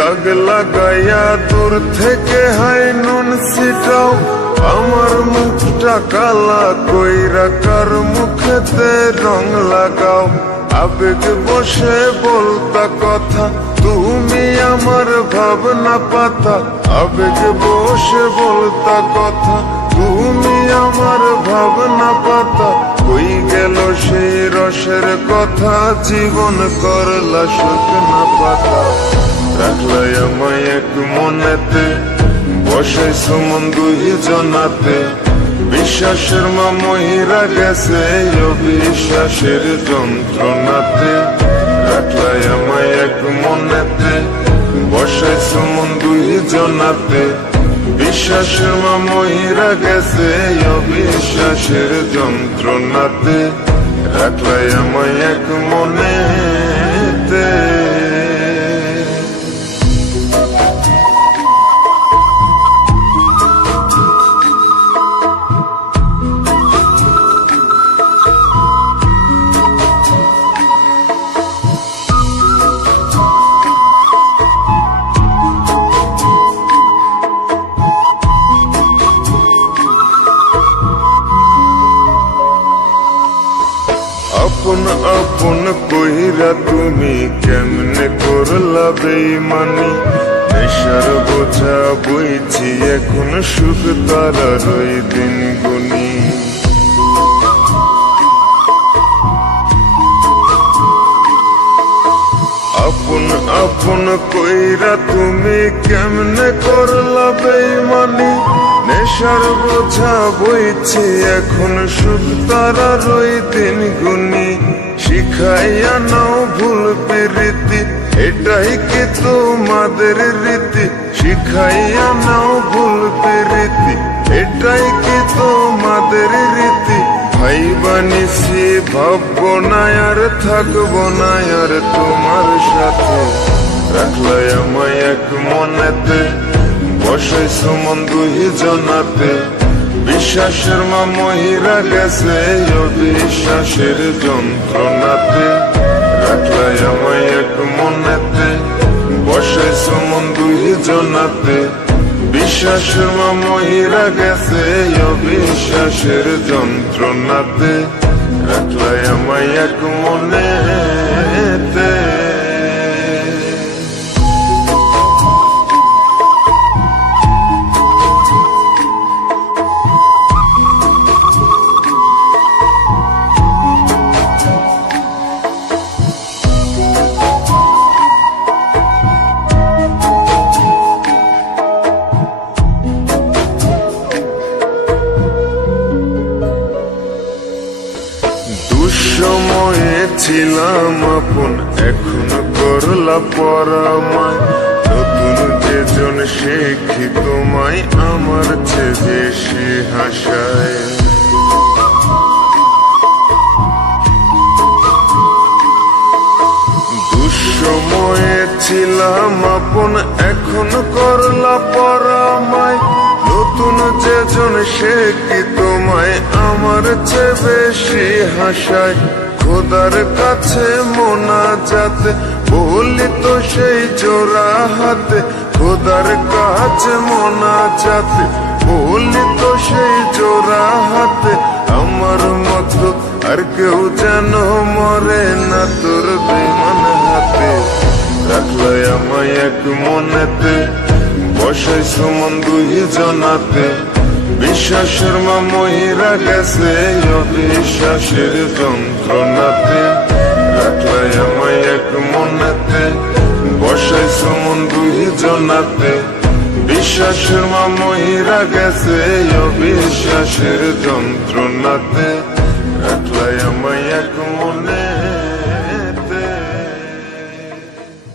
দাগ লাগাইয়া দূর থেকে হাই নুন ছিটাও, আমার মুখটা কালা কইরা কার মুখেতে রং লাগাও। আবেগ বসে বলতা কথা, তুমি আমার ভাবনা পাতা। আবেগ বসে বলতা কথা, তুমি আমার ভাবনা পাতা। কই গেল সেই রসের কথা, জীবন করলা শুকনা পাতা। রাখলাই আমায় এক মনেতে, বসাইছো মন দুই জনাতে। বিশ্বাসের মা মহিরা গেছে অবিশ্বাসের যন্ত্রণাতে। রাখলাই আমায় এক মনেতে, বসাইছো মন দুই জনাতে। বিশ্বাসের মা মহিরা গেছে অবিশ্বাসের যন্ত্রণাতে। রাখলাই আমায় এক মনেতে। আপন আপন কইরা তুমি কেমনে করলা বেইমানি। নেশার বোঝা বইছি এখন, সুখ তারার ওই দিন গুনি। আপন আপন কইরা তুমি কেমনে করলা বেইমানি। নেশার বোঝা বইছি এখন, সুখ তারার ওই দিন গুনি। শিখাইয়া নাও ভুল প্রীতি, এটাই কি তোমাদের রীতি। শিখাইয়া নাও ভুল প্রীতি, এটাই কি তোমাদের রীতি। ভাই বানিছি ভাববো না আর থাকবো না আর তোমার সাথে। রাখলাই আমায় এক মনেতে, বসাইছো মন দুই জনাতে। বিশ্বাসের মা মহিরা গেছে অবিশ্বাসের যন্ত্রণাতে। রাখলাই আমায় এক মনেতে, বসাইছো মন দুই জনাতে। বিশ্বাসের মা মহিরা গেছে অবিশ্বাসের যন্ত্রণাতে। রাখলাই আমায় এক মনেতে। দুঃসময়ে ছিলাম আপন, এখন করলা পরামায়। নতুন যেজন শিখি তোমায়, আমার চেয়ে বেশি হাসায়। দুঃসময়ে ছিলাম আপন, এখন করলা পরামায়। নতুন যেজন শিখি তোমায়, আমার চেয়ে বেশি হাসায়। খোদার কাছে মোনাজাতে বলি তো সেই জোড়া হাতে। খোদার কাছে মোনাজাতে বলি তো সেই জোড়া হাতে। আমার মতো আর কেউ যেন মরে না তোর বেমান হাতে। রাখলাই আমায় এক মনেতে, বসাইছো মন দুই জনাতে। বিশ্বাসের মা মহিরা গেছে অবিশ্বাসের যন্ত্রণাতে। রাখলাই আমায় এক মনেতে, বসাইছো মন দুই জনাতে। বিশ্বাসের মা মহিরা গেছে অবিশ্বাসের যন্ত্রণাতে।